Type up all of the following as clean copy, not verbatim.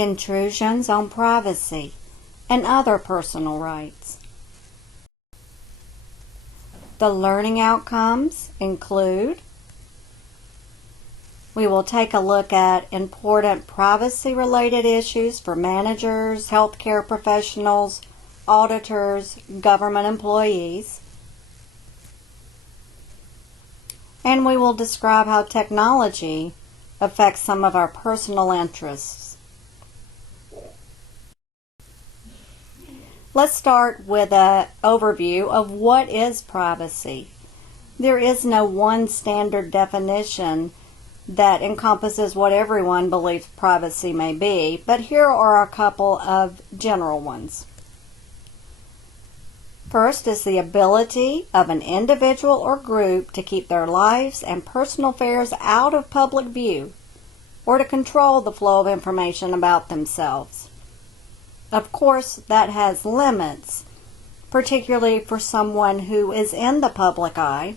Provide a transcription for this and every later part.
intrusions on privacy, and other personal rights. The learning outcomes include: we will take a look at important privacy-related issues for managers, healthcare professionals, auditors, government employees. And we will describe how technology affects some of our personal interests. Let's start with an overview of what is privacy. There is no one standard definition that encompasses what everyone believes privacy may be, but here are a couple of general ones. First is the ability of an individual or group to keep their lives and personal affairs out of public view, or to control the flow of information about themselves. Of course, that has limits, particularly for someone who is in the public eye.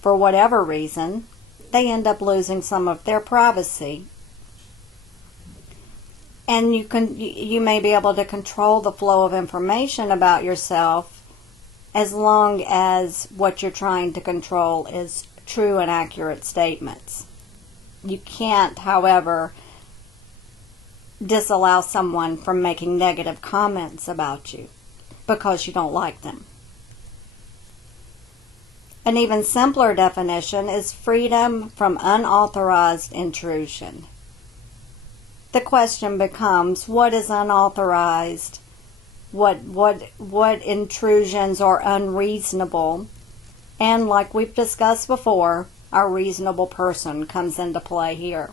For whatever reason, they end up losing some of their privacy. And you may be able to control the flow of information about yourself as long as what you're trying to control is true and accurate statements. You can't, however, disallow someone from making negative comments about you because you don't like them. An even simpler definition is freedom from unauthorized intrusion. The question becomes, what is unauthorized? What intrusions are unreasonable? And like we've discussed before, our reasonable person comes into play here.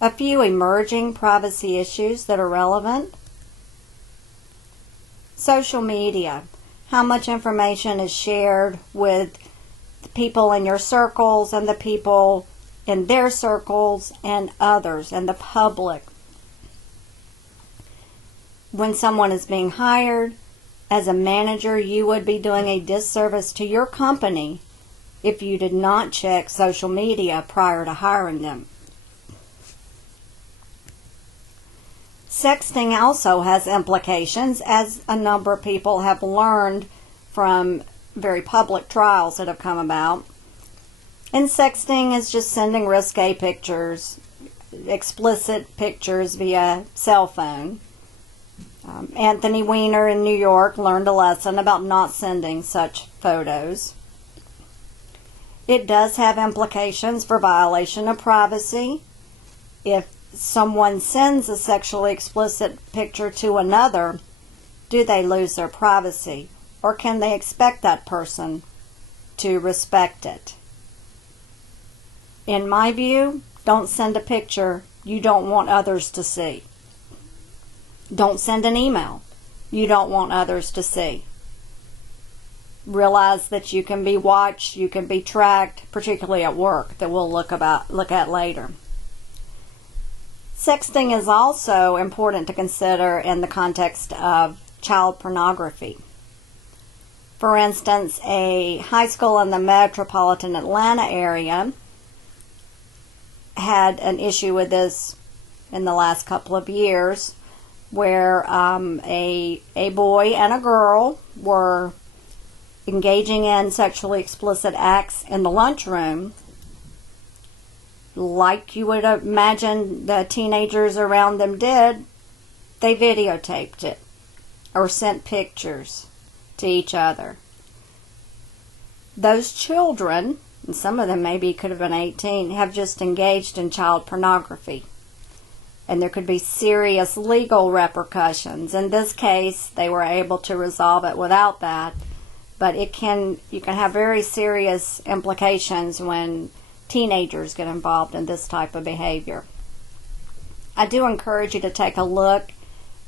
A few emerging privacy issues that are relevant. Social media. How much information is shared with the people in your circles and the people in their circles and others and the public. When someone is being hired, as a manager, you would be doing a disservice to your company if you did not check social media prior to hiring them. Sexting also has implications, as a number of people have learned from very public trials that have come about. And sexting is just sending risque pictures, explicit pictures via cell phone. Anthony Weiner in New York learned a lesson about not sending such photos. It does have implications for violation of privacy. If someone sends a sexually explicit picture to another, do they lose their privacy? Or can they expect that person to respect it? In my view, don't send a picture you don't want others to see. Don't send an email you don't want others to see. Realize that you can be watched, you can be tracked, particularly at work, that we'll look at later. Sexting is also important to consider in the context of child pornography. For instance, a high school in the metropolitan Atlanta area had an issue with this in the last couple of years, where a boy and a girl were engaging in sexually explicit acts in the lunchroom. Like you would imagine the teenagers around them did, they videotaped it or sent pictures to each other. Those children, and some of them maybe could have been 18, have just engaged in child pornography. And there could be serious legal repercussions. In this case, they were able to resolve it without that. But you can have very serious implications when teenagers get involved in this type of behavior. I do encourage you to take a look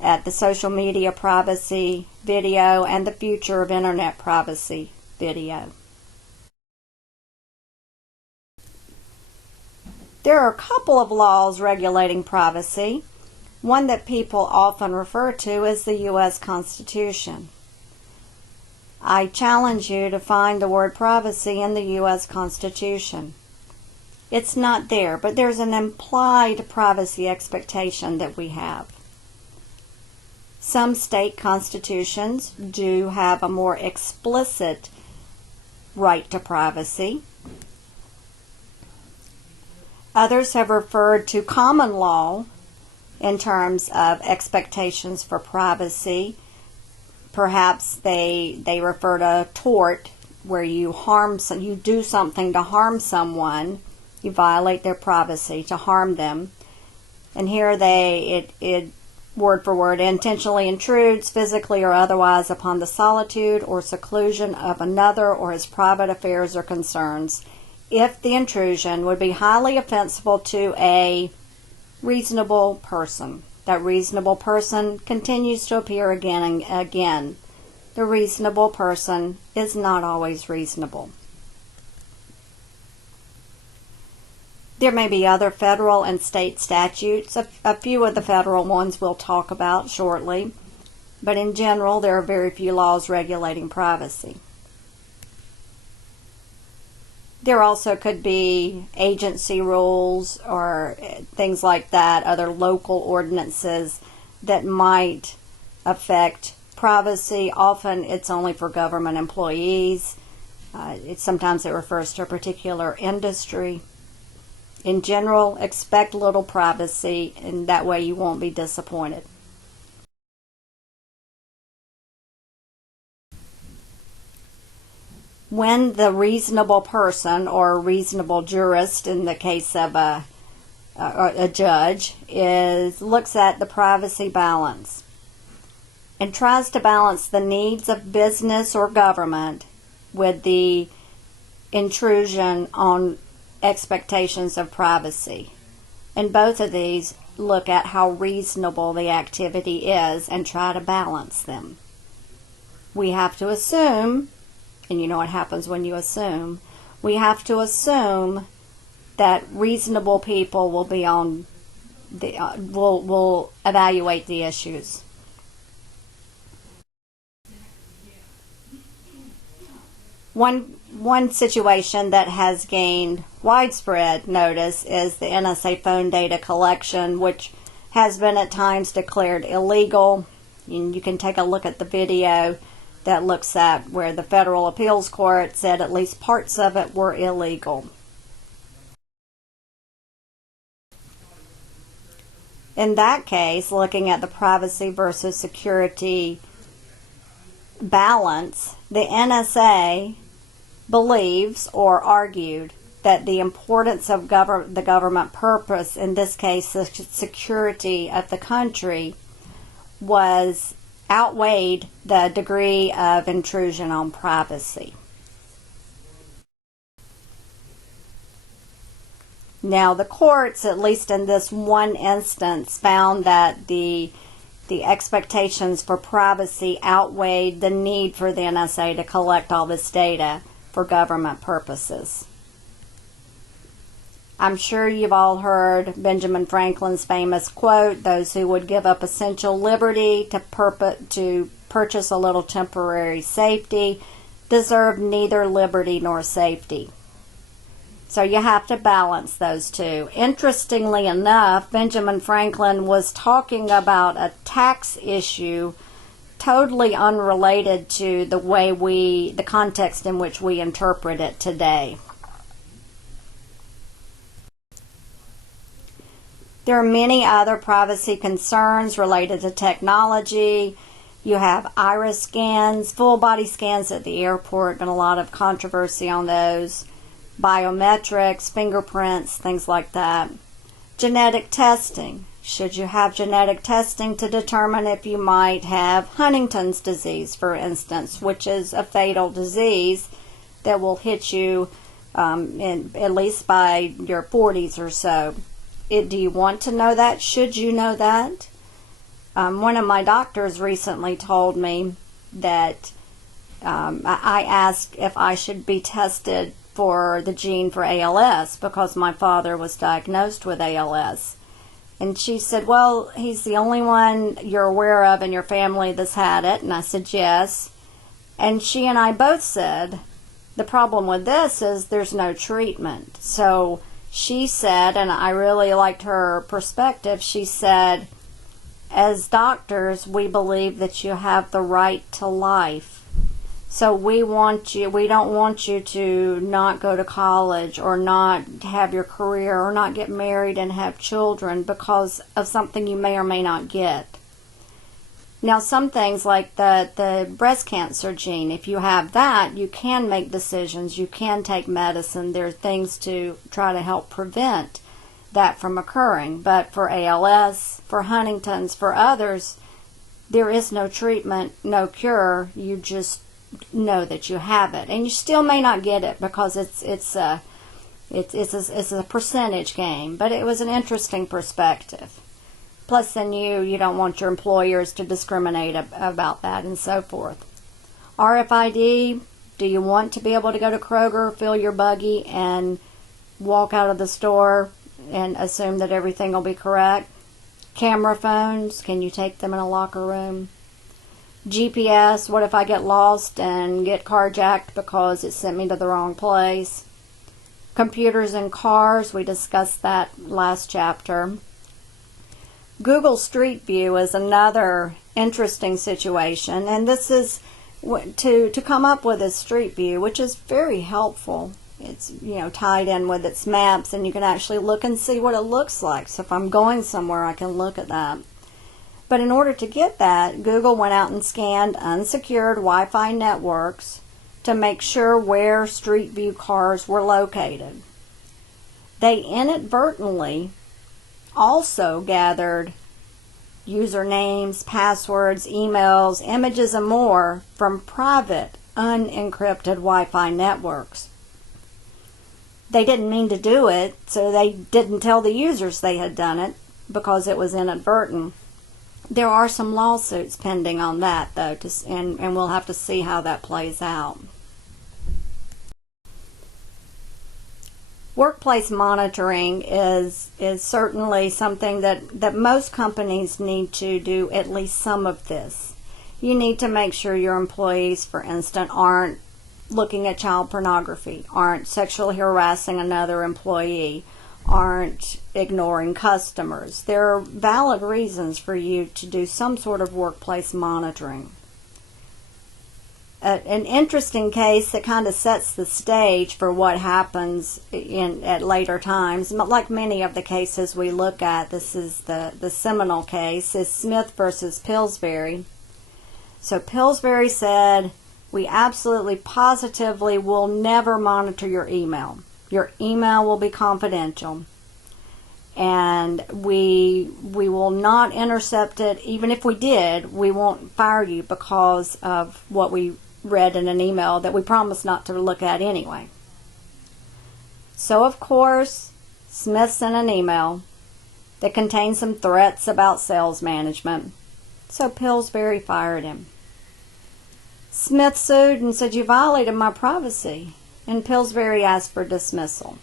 at the social media privacy video and the future of internet privacy video. There are a couple of laws regulating privacy. One that people often refer to is the U.S. Constitution. I challenge you to find the word privacy in the U.S. Constitution. It's not there, but there's an implied privacy expectation that we have. Some state constitutions do have a more explicit right to privacy. Others have referred to common law in terms of expectations for privacy. Perhaps they refer to tort, where you do something to harm someone, you violate their privacy to harm them. And here it word for word, intentionally intrudes physically or otherwise upon the solitude or seclusion of another or his private affairs or concerns, if the intrusion would be highly offensive to a reasonable person. That reasonable person continues to appear again and again. The reasonable person is not always reasonable. There may be other federal and state statutes. A few of the federal ones we'll talk about shortly, but in general there are very few laws regulating privacy. There also could be agency rules or things like that, other local ordinances that might affect privacy. Often it's only for government employees. Sometimes it refers to a particular industry. In general, expect little privacy, and that way you won't be disappointed. When the reasonable person or reasonable jurist, in the case of a judge, looks at the privacy balance and tries to balance the needs of business or government with the intrusion on expectations of privacy. And both of these look at how reasonable the activity is and try to balance them. We have to assume, and you know what happens when you assume, we have to assume that reasonable people will be on the will evaluate the issues. One situation that has gained widespread notice is the NSA phone data collection, which has been at times declared illegal. And you can take a look at the video that looks at where the Federal Appeals Court said at least parts of it were illegal. In that case, looking at the privacy versus security balance, the NSA believes or argued that the importance of the government purpose, in this case the security of the country, was outweighed the degree of intrusion on privacy. Now the courts, at least in this one instance, found that the expectations for privacy outweighed the need for the NSA to collect all this data for government purposes. I'm sure you've all heard Benjamin Franklin's famous quote, "Those who would give up essential liberty to purchase a little temporary safety deserve neither liberty nor safety." So you have to balance those two. Interestingly enough, Benjamin Franklin was talking about a tax issue totally unrelated to the context in which we interpret it today. There are many other privacy concerns related to technology. You have iris scans, full body scans at the airport, been a lot of controversy on those. Biometrics, fingerprints, things like that. Genetic testing. Should you have genetic testing to determine if you might have Huntington's disease, for instance, which is a fatal disease that will hit you at least by your 40s or so? Do you want to know that? Should you know that? One of my doctors recently told me that I asked if I should be tested for the gene for ALS because my father was diagnosed with ALS. And she said, "Well, he's the only one you're aware of in your family that's had it." And I said, "Yes." And she and I both said, the problem with this is there's no treatment. So She said, and I really liked her perspective, she said, as doctors, we believe that you have the right to life. So we don't want you to not go to college or not have your career or not get married and have children because of something you may or may not get. Now, some things like the breast cancer gene, if you have that, you can make decisions, you can take medicine. There are things to try to help prevent that from occurring. But for ALS, for Huntington's, for others, there is no treatment, no cure. You just know that you have it, and you still may not get it because it's a percentage game. But it was an interesting perspective. Plus, then you don't want your employers to discriminate about that and so forth. RFID, do you want to be able to go to Kroger, fill your buggy, and walk out of the store and assume that everything will be correct? Camera phones, can you take them in a locker room? GPS, what if I get lost and get carjacked because it sent me to the wrong place? Computers in cars, we discussed that last chapter. Google Street View is another interesting situation, and this is to come up with a street view, which is very helpful. It's tied in with its maps, and you can actually look and see what it looks like. So if I'm going somewhere, I can look at that. But in order to get that, Google went out and scanned unsecured Wi-Fi networks to make sure where Street View cars were located. They inadvertently also gathered usernames, passwords, emails, images, and more from private, unencrypted Wi-Fi networks. They didn't mean to do it, so they didn't tell the users they had done it because it was inadvertent. There are some lawsuits pending on that, though, and we'll have to see how that plays out. Workplace monitoring is certainly something that most companies need to do at least some of this. You need to make sure your employees, for instance, aren't looking at child pornography, aren't sexually harassing another employee, aren't ignoring customers. There are valid reasons for you to do some sort of workplace monitoring. An interesting case that kind of sets the stage for what happens at later times, like many of the cases we look at, this is the seminal case, is Smyth versus Pillsbury. So Pillsbury said, we absolutely positively will never monitor your email. Your email will be confidential. And we will not intercept it. Even if we did, we won't fire you because of what we read in an email that we promised not to look at anyway. So, of course, Smyth sent an email that contained some threats about sales management. So Pillsbury fired him. Smyth sued and said, you violated my privacy. And Pillsbury asked for dismissal.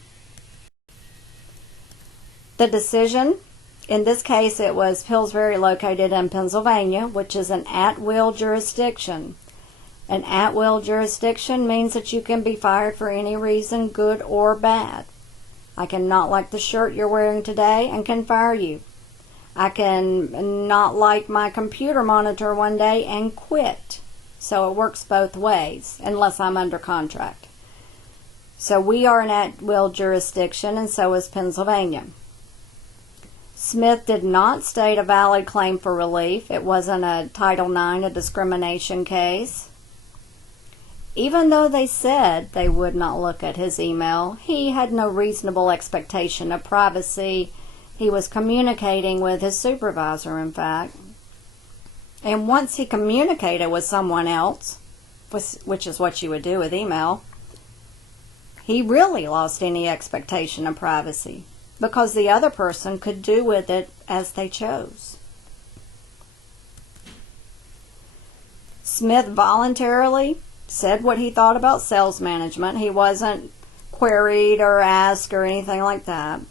The decision, in this case it was Pillsbury located in Pennsylvania, which is an at-will jurisdiction. An at-will jurisdiction means that you can be fired for any reason, good or bad. I can not like the shirt you're wearing today and can fire you. I can not like my computer monitor one day and quit. So it works both ways, unless I'm under contract. So we are an at-will jurisdiction, and so is Pennsylvania. Smyth did not state a valid claim for relief. It wasn't a Title IX, a discrimination case. Even though they said they would not look at his email, he had no reasonable expectation of privacy. He was communicating with his supervisor, in fact. And once he communicated with someone else, which is what you would do with email, he really lost any expectation of privacy because the other person could do with it as they chose. Smyth voluntarily said what he thought about sales management. He wasn't queried or asked or anything like that.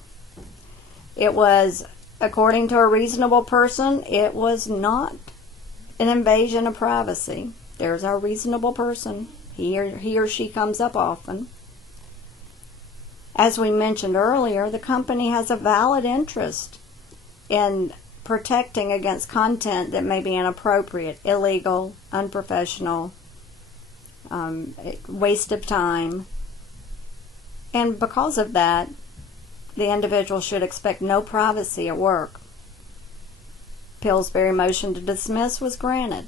It was, according to a reasonable person, it was not an invasion of privacy. There's our reasonable person. He or she comes up often. As we mentioned earlier, the company has a valid interest in protecting against content that may be inappropriate, illegal, unprofessional, waste of time. And because of that, the individual should expect no privacy at work. Pillsbury motion to dismiss was granted.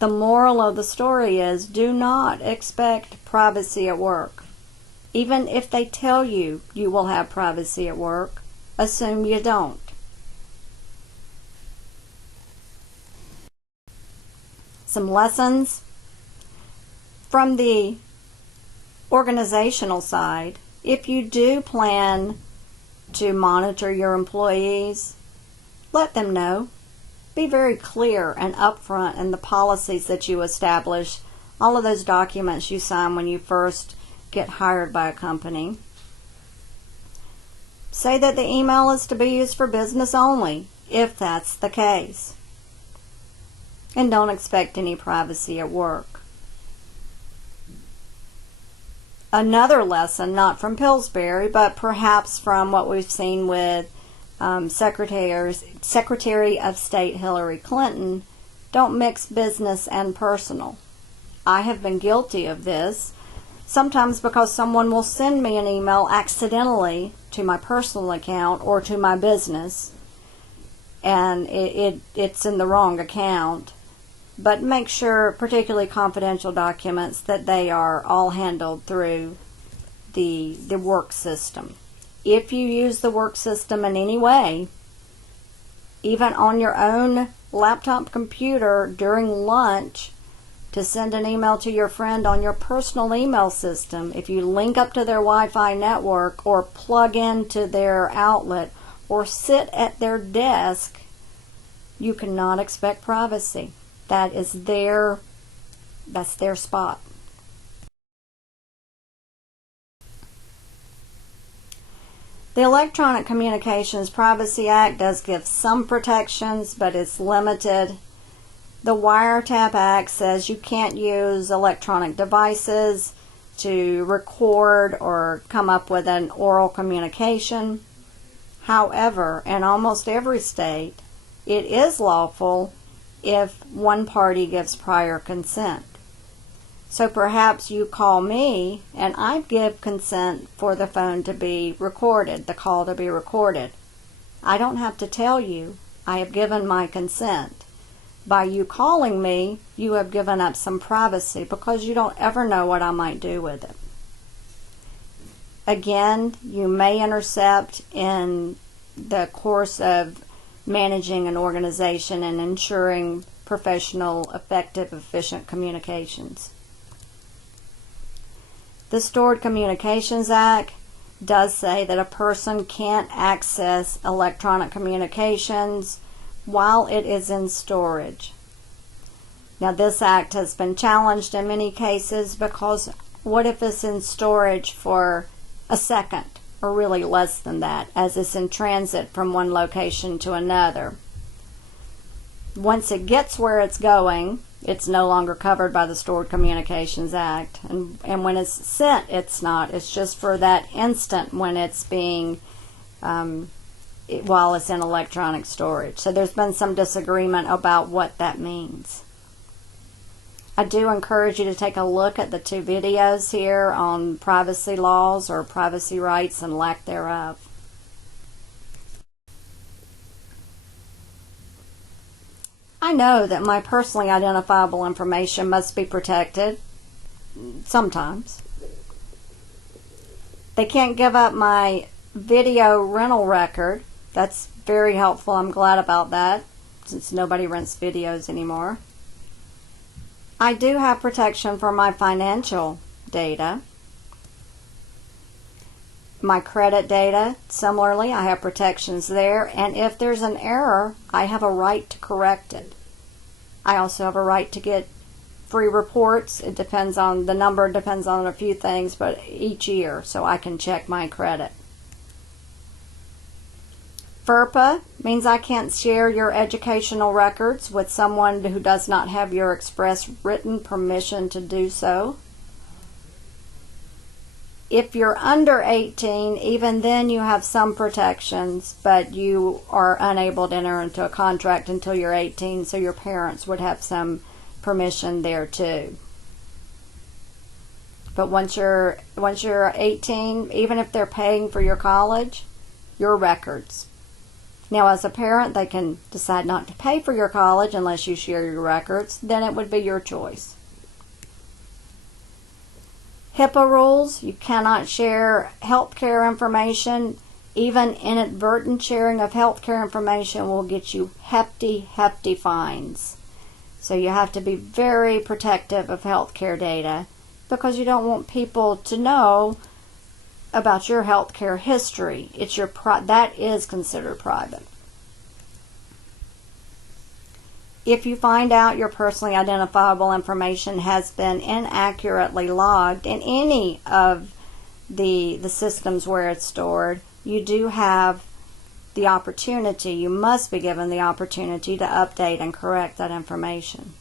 The moral of the story is, do not expect privacy at work. Even if they tell you you will have privacy at work, assume you don't. Some lessons from the organizational side. If you do plan to monitor your employees, let them know. Be very clear and upfront in the policies that you establish, all of those documents you sign when you first get hired by a company. Say that the email is to be used for business only, if that's the case. And don't expect any privacy at work. Another lesson, not from Pillsbury, but perhaps from what we've seen with Secretary of State Hillary Clinton, don't mix business and personal. I have been guilty of this, sometimes because someone will send me an email accidentally to my personal account or to my business, and it's in the wrong account. But make sure, particularly confidential documents, that they are all handled through the work system. If you use the work system in any way, even on your own laptop computer during lunch, to send an email to your friend on your personal email system, if you link up to their Wi-Fi network or plug into their outlet or sit at their desk, you cannot expect privacy. That's their spot. The Electronic Communications Privacy Act does give some protections, but it's limited. The Wiretap Act says you can't use electronic devices to record or come up with an oral communication. However, in almost every state, it is lawful if one party gives prior consent. So perhaps you call me and I give consent for the phone to be recorded, the call to be recorded. I don't have to tell you. I have given my consent. By you calling me, you have given up some privacy because you don't ever know what I might do with it. Again, you may intercept in the course of managing an organization and ensuring professional, effective, efficient communications. The Stored Communications Act does say that a person can't access electronic communications while it is in storage. Now, this act has been challenged in many cases because what if it's in storage for a second or really less than that as it's in transit from one location to another? Once it gets where it's going, it's no longer covered by the Stored Communications Act. And when it's sent, it's not. It's just for that instant when it's being, while it's in electronic storage. So there's been some disagreement about what that means. I do encourage you to take a look at the two videos here on privacy laws or privacy rights and lack thereof. I know that my personally identifiable information must be protected sometimes. They can't give up my video rental record. That's very helpful. I'm glad about that, since nobody rents videos anymore. I do have protection for my financial data. My credit data, similarly, I have protections there, and if there's an error, I have a right to correct it. I also have a right to get free reports. It depends on the number, depends on a few things, but each year, so I can check my credit. FERPA means I can't share your educational records with someone who does not have your express written permission to do so. If you're under 18, even then you have some protections, but you are unable to enter into a contract until you're 18, so your parents would have some permission there too. But once you're 18, even if they're paying for your college, your records. Now, as a parent, they can decide not to pay for your college unless you share your records. Then it would be your choice. HIPAA rules, you cannot share healthcare information. Even inadvertent sharing of healthcare information will get you hefty fines. So you have to be very protective of healthcare data because you don't want people to know about your healthcare history. That is considered private. If you find out your personally identifiable information has been inaccurately logged in any of the systems where it's stored, you do have the opportunity, you must be given the opportunity to update and correct that information.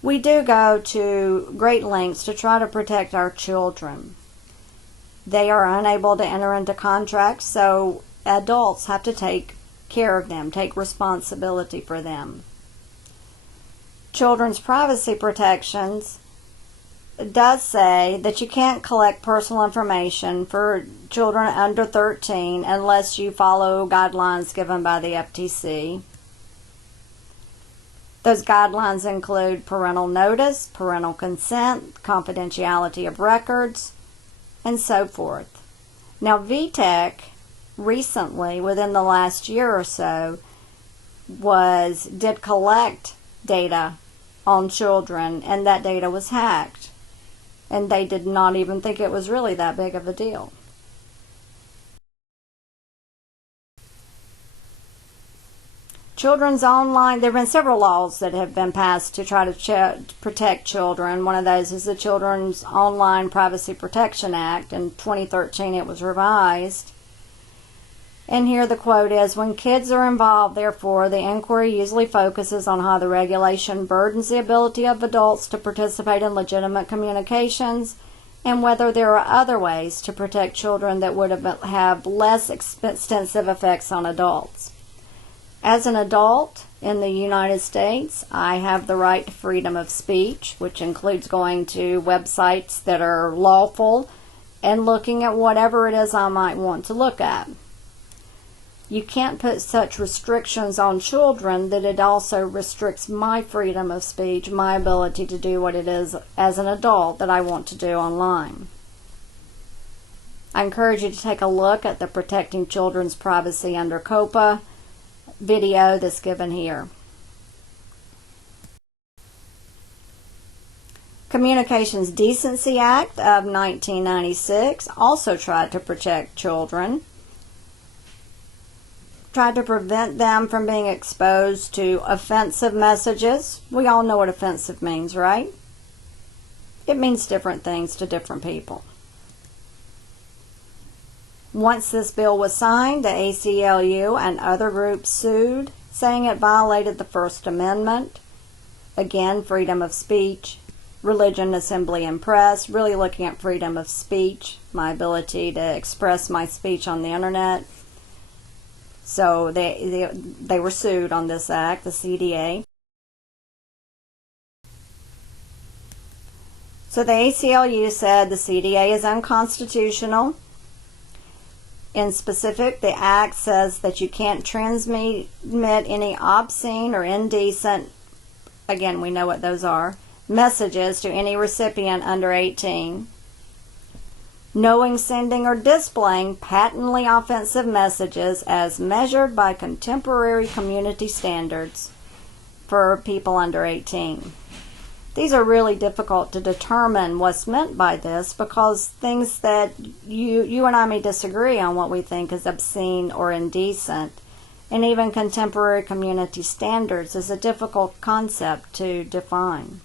We do go to great lengths to try to protect our children. They are unable to enter into contracts, so adults have to take care of them, take responsibility for them. Children's privacy protections does say that you can't collect personal information for children under 13 unless you follow guidelines given by the FTC. Those guidelines include parental notice, parental consent, confidentiality of records, and so forth. Now, VTech recently, within the last year or so, did collect data on children, and that data was hacked. And they did not even think it was really that big of a deal. Children's online, there have been several laws that have been passed to try to protect children. One of those is the Children's Online Privacy Protection Act. In 2013 it was revised. And here the quote is, when kids are involved, therefore, the inquiry usually focuses on how the regulation burdens the ability of adults to participate in legitimate communications and whether there are other ways to protect children that would have less extensive effects on adults. As an adult in the United States, I have the right to freedom of speech, which includes going to websites that are lawful and looking at whatever it is I might want to look at. You can't put such restrictions on children that it also restricts my freedom of speech, my ability to do what it is as an adult that I want to do online. I encourage you to take a look at the Protecting Children's Privacy under COPPA video that's given here. Communications Decency Act of 1996 also tried to protect children, tried to prevent them from being exposed to offensive messages. We all know what offensive means, right? It means different things to different people. Once this bill was signed, the ACLU and other groups sued, saying it violated the First Amendment. Again, freedom of speech, religion, assembly, and press, really looking at freedom of speech, my ability to express my speech on the internet. So they were sued on this act, the CDA. So the ACLU said the CDA is unconstitutional. In specific, the Act says that you can't transmit any obscene or indecent, again, we know what those are, messages to any recipient under 18. Knowing, sending, or displaying patently offensive messages as measured by contemporary community standards for people under 18. These are really difficult to determine what's meant by this because things that you and I may disagree on what we think is obscene or indecent, and even contemporary community standards is a difficult concept to define.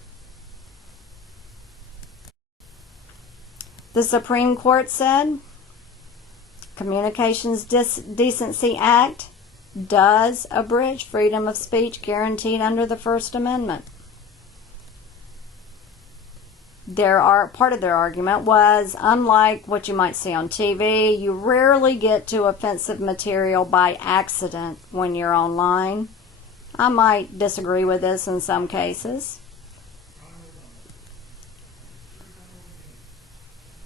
The Supreme Court said Communications Decency Act does abridge freedom of speech guaranteed under the First Amendment. Part of their argument was, unlike what you might see on TV, you rarely get to offensive material by accident when you're online. I might disagree with this in some cases.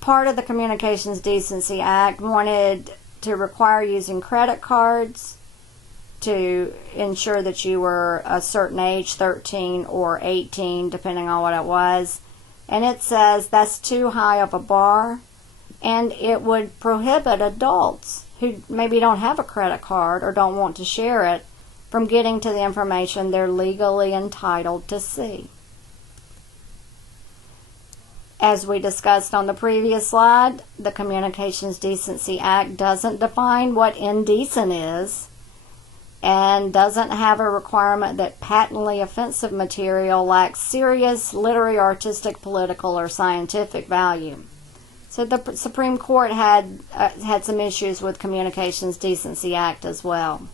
Part of the Communications Decency Act wanted to require using credit cards to ensure that you were a certain age, 13 or 18, depending on what it was. And it says that's too high of a bar, and it would prohibit adults who maybe don't have a credit card or don't want to share it from getting to the information they're legally entitled to see. As we discussed on the previous slide, the Communications Decency Act doesn't define what indecent is and doesn't have a requirement that patently offensive material lacks serious literary, artistic, political, or scientific value. So the Supreme Court had some issues with Communications Decency Act as well.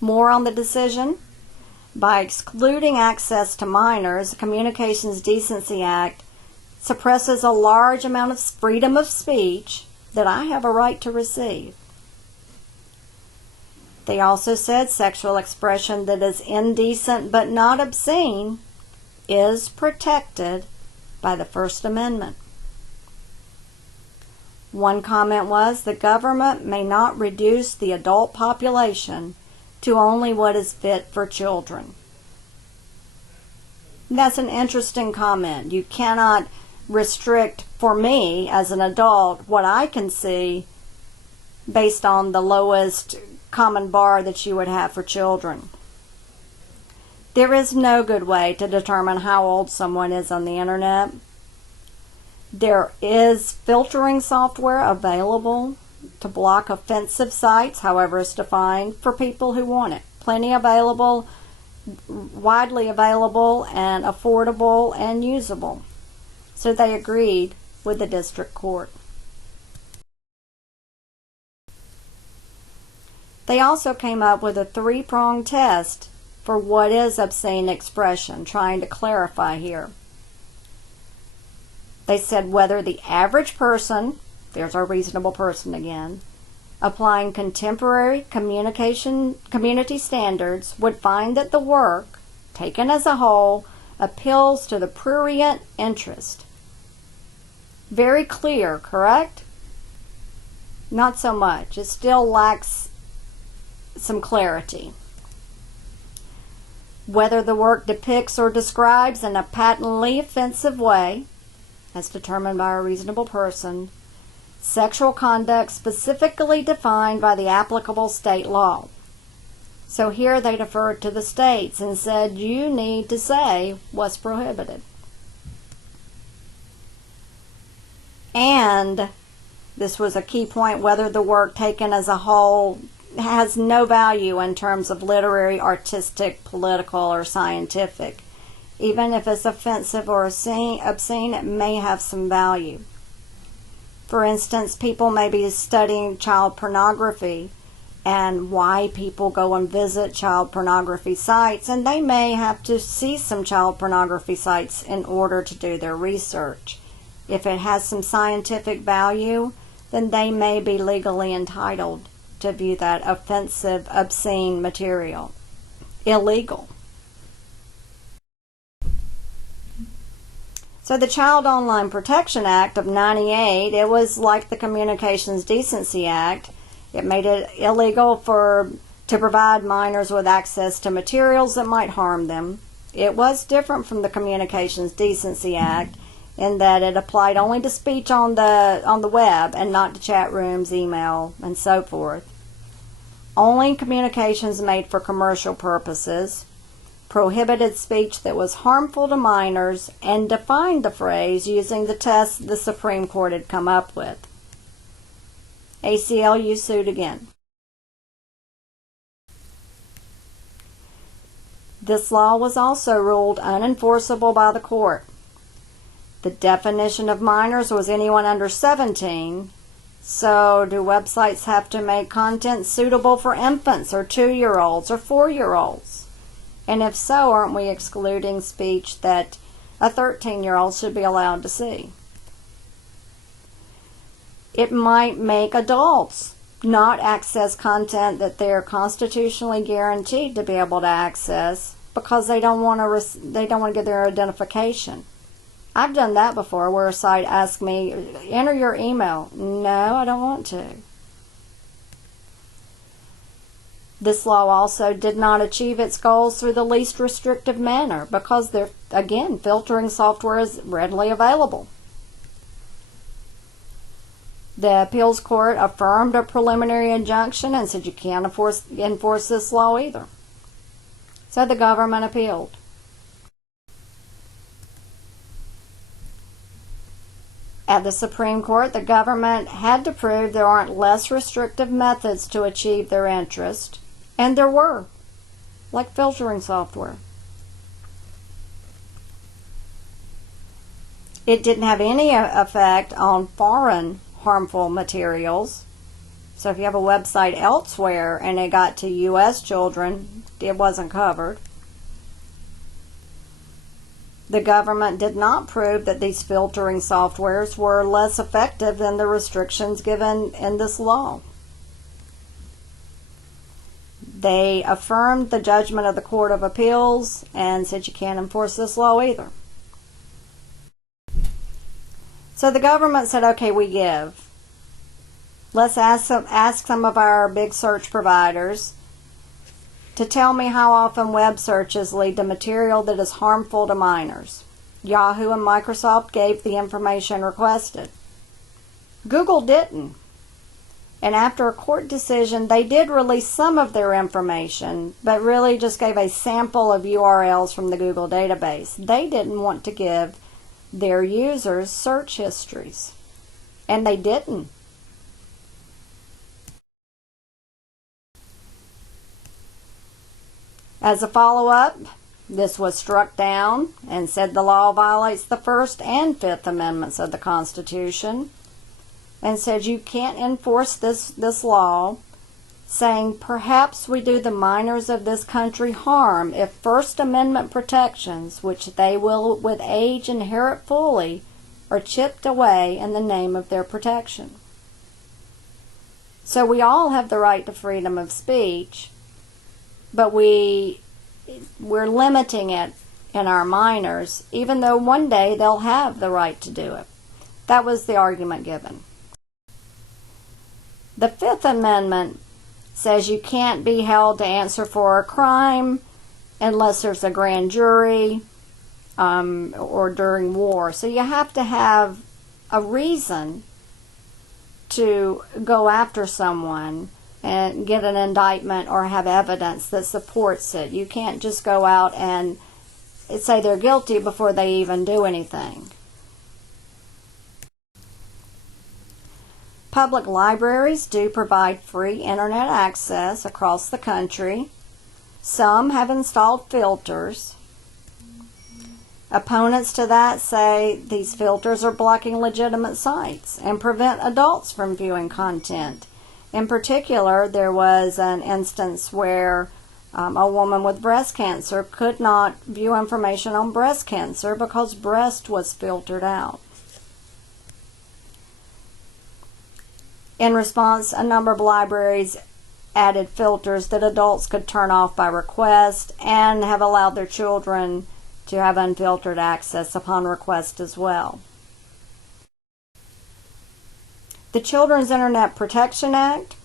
More on the decision. By excluding access to minors, the Communications Decency Act suppresses a large amount of freedom of speech that I have a right to receive. They also said sexual expression that is indecent but not obscene is protected by the First Amendment. One comment was the government may not reduce the adult population to only what is fit for children. That's an interesting comment. You cannot restrict, for me as an adult, what I can see based on the lowest common bar that you would have for children. There is no good way to determine how old someone is on the internet. There is filtering software available to block offensive sites, however it's defined, for people who want it. Plenty available, widely available, and affordable and usable. So they agreed with the district court. They also came up with a three-pronged test for what is obscene expression, trying to clarify here. They said whether the average person, there's our reasonable person again, applying contemporary community standards would find that the work, taken as a whole, appeals to the prurient interest. Very clear, correct? Not so much. It still lacks some clarity. Whether the work depicts or describes in a patently offensive way, as determined by a reasonable person, sexual conduct specifically defined by the applicable state law. So here they deferred to the states and said, you need to say what's prohibited. And this was a key point, whether the work taken as a whole has no value in terms of literary, artistic, political, or scientific. Even if it's offensive or obscene, it may have some value. For instance, people may be studying child pornography and why people go and visit child pornography sites, and they may have to see some child pornography sites in order to do their research. If it has some scientific value, then they may be legally entitled to view that offensive, obscene material. Illegal. So the Child Online Protection Act of '98, it was like the Communications Decency Act. It made it illegal to provide minors with access to materials that might harm them. It was different from the Communications Decency Act in that it applied only to speech on the web and not to chat rooms, email, and so forth. Only communications made for commercial purposes, prohibited speech that was harmful to minors, and defined the phrase using the test the Supreme Court had come up with. ACLU sued again. This law was also ruled unenforceable by the court. The definition of minors was anyone under 17, so do websites have to make content suitable for infants or 2-year-olds or 4-year-olds? And if so, aren't we excluding speech that a 13-year-old should be allowed to see? It might make adults not access content that they're constitutionally guaranteed to be able to access because they don't want to give their identification. I've done that before, where a site asked me, enter your email. No, I don't want to. This law also did not achieve its goals through the least restrictive manner because, again, filtering software is readily available. The appeals court affirmed a preliminary injunction and said you can't enforce this law either. So the government appealed. At the Supreme Court, the government had to prove there aren't less restrictive methods to achieve their interest, and there were, like filtering software. It didn't have any effect on foreign harmful materials. So if you have a website elsewhere and it got to U.S. children, it wasn't covered. The government did not prove that these filtering softwares were less effective than the restrictions given in this law. They affirmed the judgment of the Court of Appeals and said you can't enforce this law either. So the government said, okay, we give. Let's ask some of our big search providers to tell me how often web searches lead to material that is harmful to minors. Yahoo and Microsoft gave the information requested. Google didn't. And after a court decision, they did release some of their information, but really just gave a sample of URLs from the Google database. They didn't want to give their users search histories. And they didn't. As a follow-up, this was struck down and said the law violates the First and Fifth Amendments of the Constitution, and said you can't enforce this law, saying perhaps we do the minors of this country harm if First Amendment protections, which they will with age inherit fully, are chipped away in the name of their protection. So we all have the right to freedom of speech, but we're limiting it in our minors, even though one day they'll have the right to do it. That was the argument given. The Fifth Amendment says you can't be held to answer for a crime unless there's a grand jury or during war. So you have to have a reason to go after someone and get an indictment or have evidence that supports it. You can't just go out and say they're guilty before they even do anything. Public libraries do provide free internet access across the country. Some have installed filters. Opponents to that say these filters are blocking legitimate sites and prevent adults from viewing content. In particular, there was an instance where a woman with breast cancer could not view information on breast cancer because breast was filtered out. In response, a number of libraries added filters that adults could turn off by request and have allowed their children to have unfiltered access upon request as well. The Children's Internet Protection Act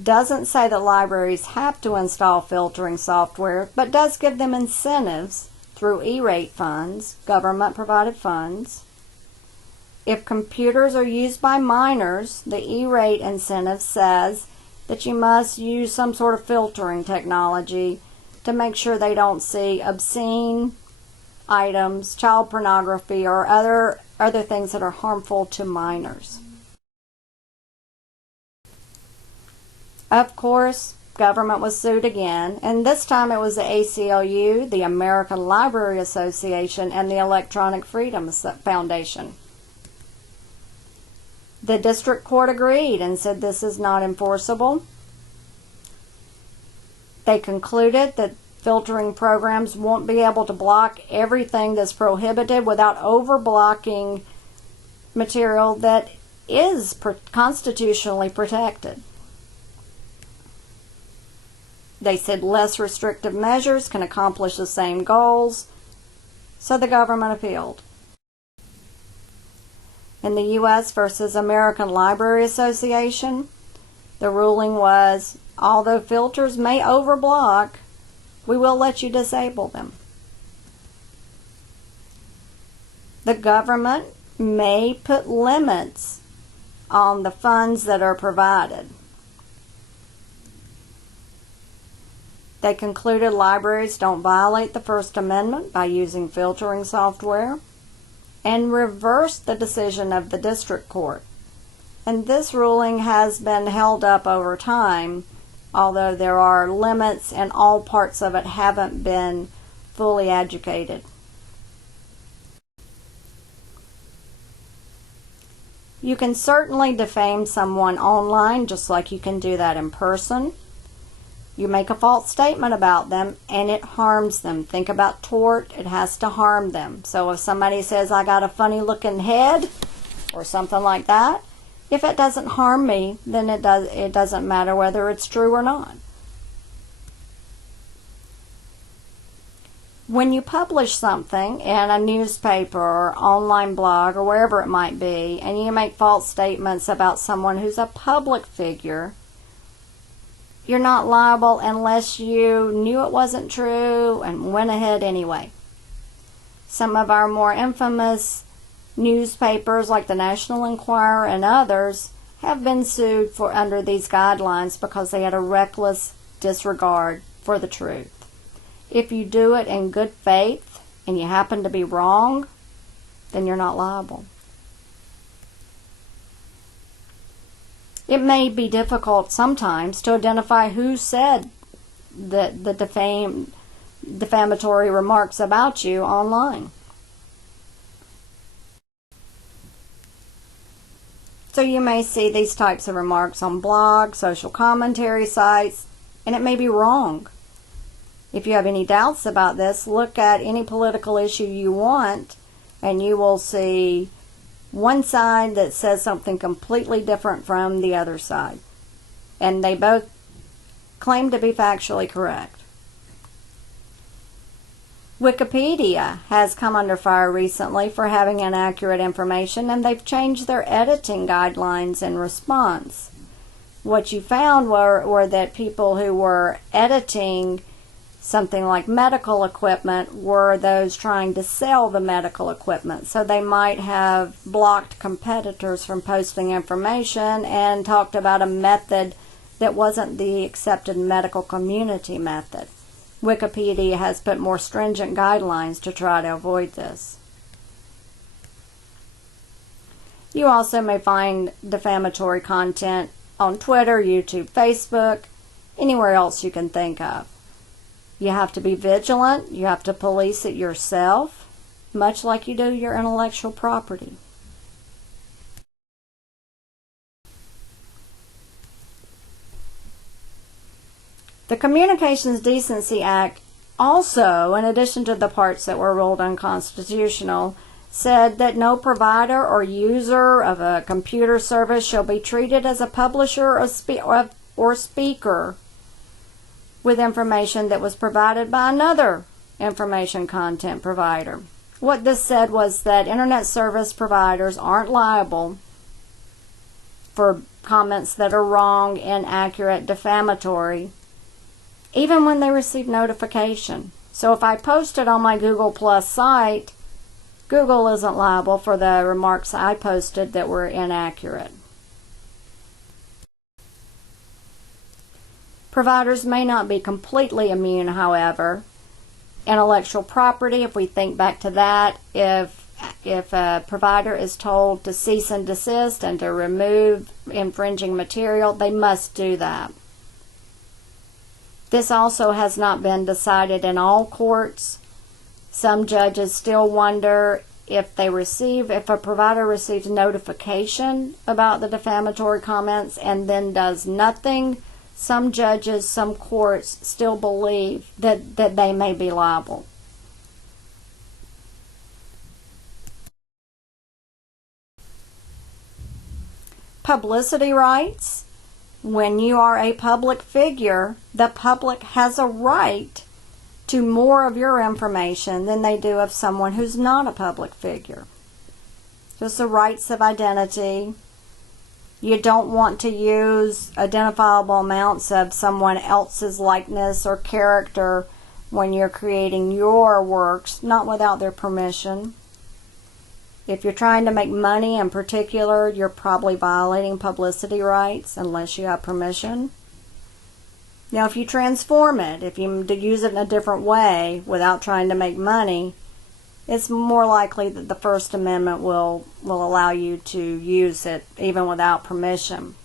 doesn't say that libraries have to install filtering software, but does give them incentives through E-rate funds, government-provided funds. If computers are used by minors, the E-rate incentive says that you must use some sort of filtering technology to make sure they don't see obscene items, child pornography, or other things that are harmful to minors. Of course, government was sued again, and this time it was the ACLU, the American Library Association, and the Electronic Freedom Foundation. The district court agreed and said this is not enforceable. They concluded that filtering programs won't be able to block everything that's prohibited without over-blocking material that is constitutionally protected. They said less restrictive measures can accomplish the same goals, so the government appealed. In the U.S. versus American Library Association, the ruling was, although filters may overblock, we will let you disable them. The government may put limits on the funds that are provided. They concluded libraries don't violate the First Amendment by using filtering software and reversed the decision of the district court. And this ruling has been held up over time, although there are limits and all parts of it haven't been fully educated. You can certainly defame someone online just like you can do that in person. You make a false statement about them and it harms them. Think about tort, it has to harm them. So if somebody says, I got a funny looking head or something like that, if it doesn't harm me, then it doesn't matter whether it's true or not. When you publish something in a newspaper or online blog or wherever it might be, and you make false statements about someone who's a public figure, you're not liable unless you knew it wasn't true and went ahead anyway. Some of our more infamous newspapers like the National Enquirer and others have been sued for under these guidelines because they had a reckless disregard for the truth. If you do it in good faith and you happen to be wrong, then you're not liable. It may be difficult sometimes to identify who said the defamatory remarks about you online. So you may see these types of remarks on blogs, social commentary sites, and it may be wrong. If you have any doubts about this, look at any political issue you want, and you will see one side that says something completely different from the other side. And they both claim to be factually correct. Wikipedia has come under fire recently for having inaccurate information, and they've changed their editing guidelines in response. What you found were that people who were editing something like medical equipment were those trying to sell the medical equipment. So they might have blocked competitors from posting information and talked about a method that wasn't the accepted medical community method. Wikipedia has put more stringent guidelines to try to avoid this. You also may find defamatory content on Twitter, YouTube, Facebook, anywhere else you can think of. You have to be vigilant. You have to police it yourself, much like you do your intellectual property. The Communications Decency Act also, in addition to the parts that were ruled unconstitutional, said that no provider or user of a computer service shall be treated as a publisher or speaker with information that was provided by another information content provider. What this said was that internet service providers aren't liable for comments that are wrong, inaccurate, defamatory, even when they receive notification. So if I post it on my Google Plus site, Google isn't liable for the remarks I posted that were inaccurate. Providers may not be completely immune, however. Intellectual property, if we think back to that, if a provider is told to cease and desist and to remove infringing material, they must do that. This also has not been decided in all courts. Some judges still wonder if a provider receives notification about the defamatory comments and then does nothing. some judges, some courts still believe that they may be liable. Publicity rights. When you are a public figure, the public has a right to more of your information than they do of someone who's not a public figure. Just the rights of identity. You don't want to use identifiable amounts of someone else's likeness or character when you're creating your works, not without their permission. If you're trying to make money in particular, you're probably violating publicity rights unless you have permission. Now, if you transform it, if you use it in a different way without trying to make money, it's more likely that the First Amendment will allow you to use it even without permission.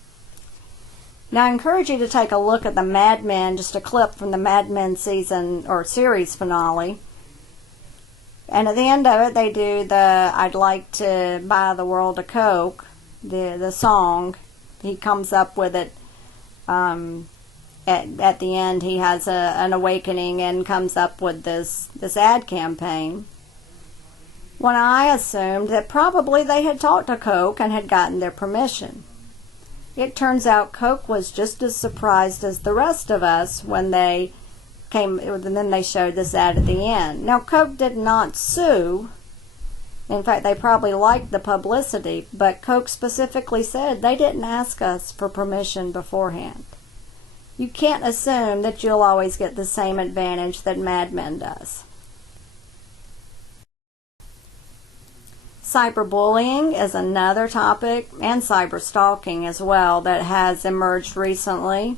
Now, I encourage you to take a look at the Mad Men, just a clip from the Mad Men season or series finale. And at the end of it, they do the "I'd like to buy the world a Coke," the song. He comes up with it. At the end, he has an awakening and comes up with this ad campaign. When I assumed that probably they had talked to Coke and had gotten their permission. It turns out Coke was just as surprised as the rest of us when they came, and then they showed this ad at the end. Now, Coke did not sue. In fact, they probably liked the publicity, but Coke specifically said they didn't ask us for permission beforehand. You can't assume that you'll always get the same advantage that Mad Men does. Cyberbullying is another topic, and cyberstalking as well, that has emerged recently.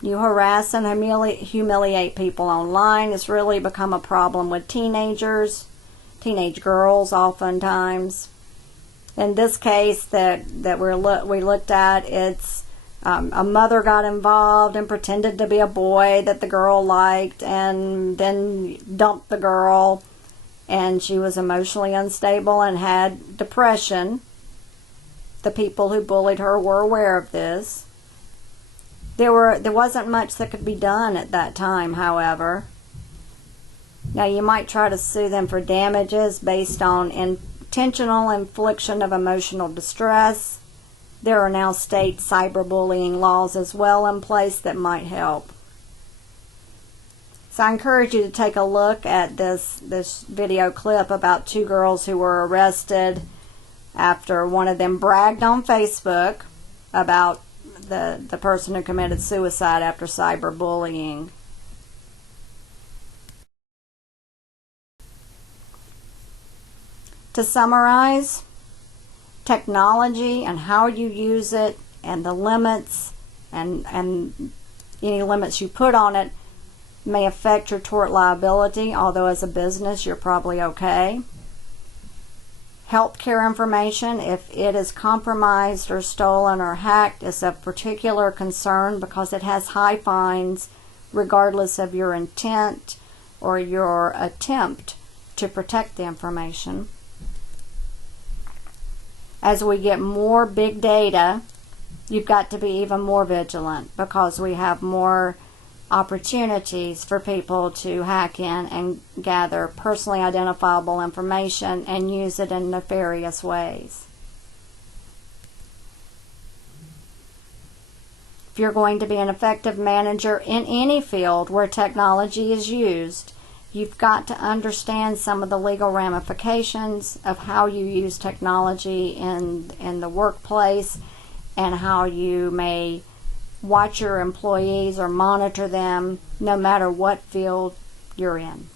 You harass and humiliate people online. It's really become a problem with teenagers, teenage girls oftentimes. In this case that we looked at, it's a mother got involved and pretended to be a boy that the girl liked and then dumped the girl, and she was emotionally unstable and had depression. The people who bullied her were aware of this. There wasn't much that could be done at that time, however. Now, you might try to sue them for damages based on intentional infliction of emotional distress. There are now state cyberbullying laws as well in place that might help. So I encourage you to take a look at this video clip about two girls who were arrested after one of them bragged on Facebook about the person who committed suicide after cyberbullying. To summarize, technology and how you use it and the limits and any limits you put on it may affect your tort liability, although as a business you're probably okay. Healthcare information, if it is compromised or stolen or hacked, is of particular concern because it has high fines regardless of your intent or your attempt to protect the information. As we get more big data, you've got to be even more vigilant because we have more opportunities for people to hack in and gather personally identifiable information and use it in nefarious ways. If you're going to be an effective manager in any field where technology is used, you've got to understand some of the legal ramifications of how you use technology in the workplace and how you may watch your employees or monitor them no matter what field you're in.